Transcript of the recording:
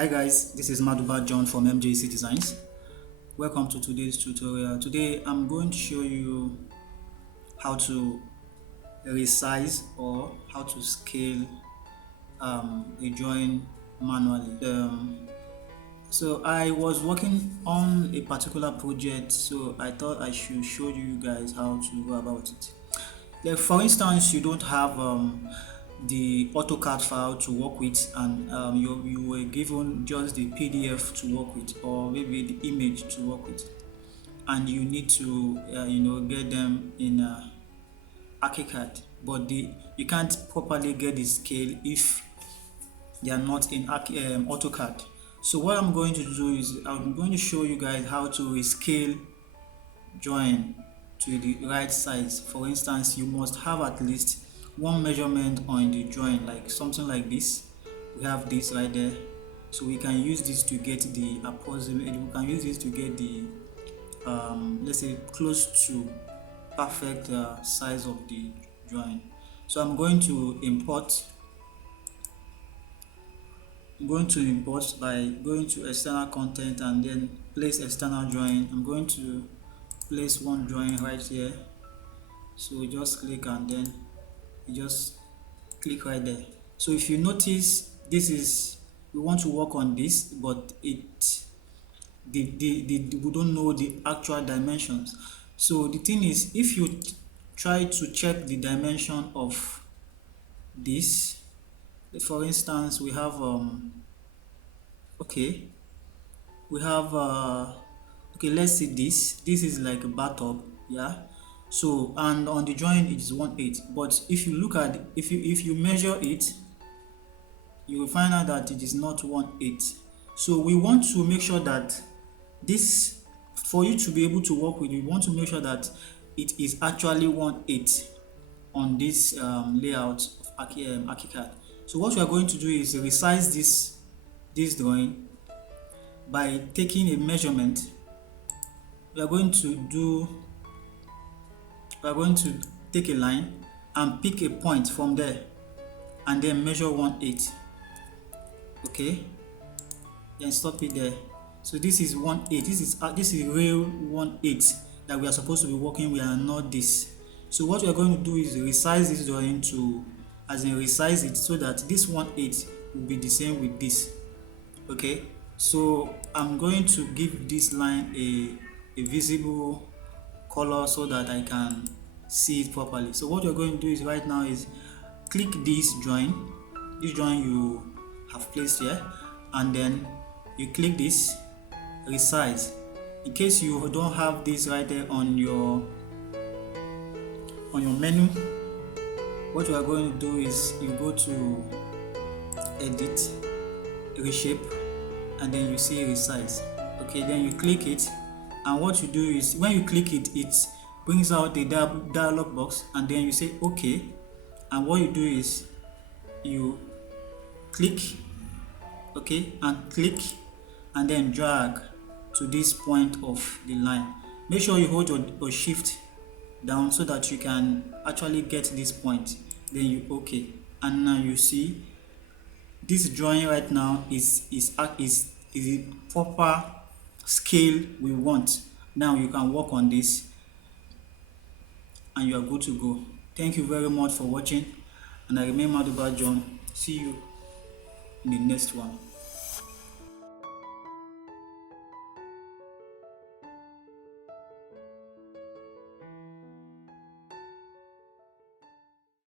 Hi guys, this is Maduba John from MJCdesigns. Welcome to today's tutorial. Today I'm going to show you how to resize or how to scale a drawing manually. So I was working on a particular project, so I thought I should show you guys how to go about it. Like for instance, you don't have the AutoCAD file to work with, and you were given just the PDF to work with, or maybe the image to work with, and you need to get them in Archicad, but you can't properly get the scale if they are not in AutoCAD. So what I'm going to do is I'm going to show you guys how to rescale drawing to the right size. For instance, you must have at least one measurement on the drawing, like something like this. We have this right there, so we can use this to get the approximate. We can use this to get the let's say close to perfect size of the drawing. So I'm going to import by going to external content and then place external drawing. I'm going to place one drawing right here, so just click and then you just click right there. So if you notice, this is, we want to work on this, but we don't know the actual dimensions. So the thing is, if you try to check the dimension of this, for instance, we have okay, let's see, this is like a bathtub, yeah. So and on the drawing it is 1/8, but if you look at, if you measure it, you will find out that it is not 1/8. So we want to make sure that this, for you to be able to work with, you want to make sure that it is actually 1/8 on this layout of Archicad. So what we are going to do is resize this drawing by taking a measurement. We are going to take a line and pick a point from there and then measure 1/8. Okay, then stop it there. So this is 1/8. This is real 1/8 that we are supposed to be working. We are not this. So what we are going to do is resize this drawing to, as in resize it, so that this 1/8 will be the same with this. Okay, so I'm going to give this line a visible color so that I can see it properly. So what you're going to do is right now is click this drawing you have placed here, and then you click this resize. In case you don't have this right there on your menu, what you are going to do is you go to edit, reshape, and then you see resize. Okay, then you click it, and what you do is when you click it, it brings out the dialog box, and then you say okay, and what you do is you click okay and click and then drag to this point of the line. Make sure you hold your shift down so that you can actually get this point, then you okay, and now you see this drawing right now is the proper scale we want. Now you can work on this and you are good to go. Thank you very much for watching, and I remain Maduba John. See you in the next one.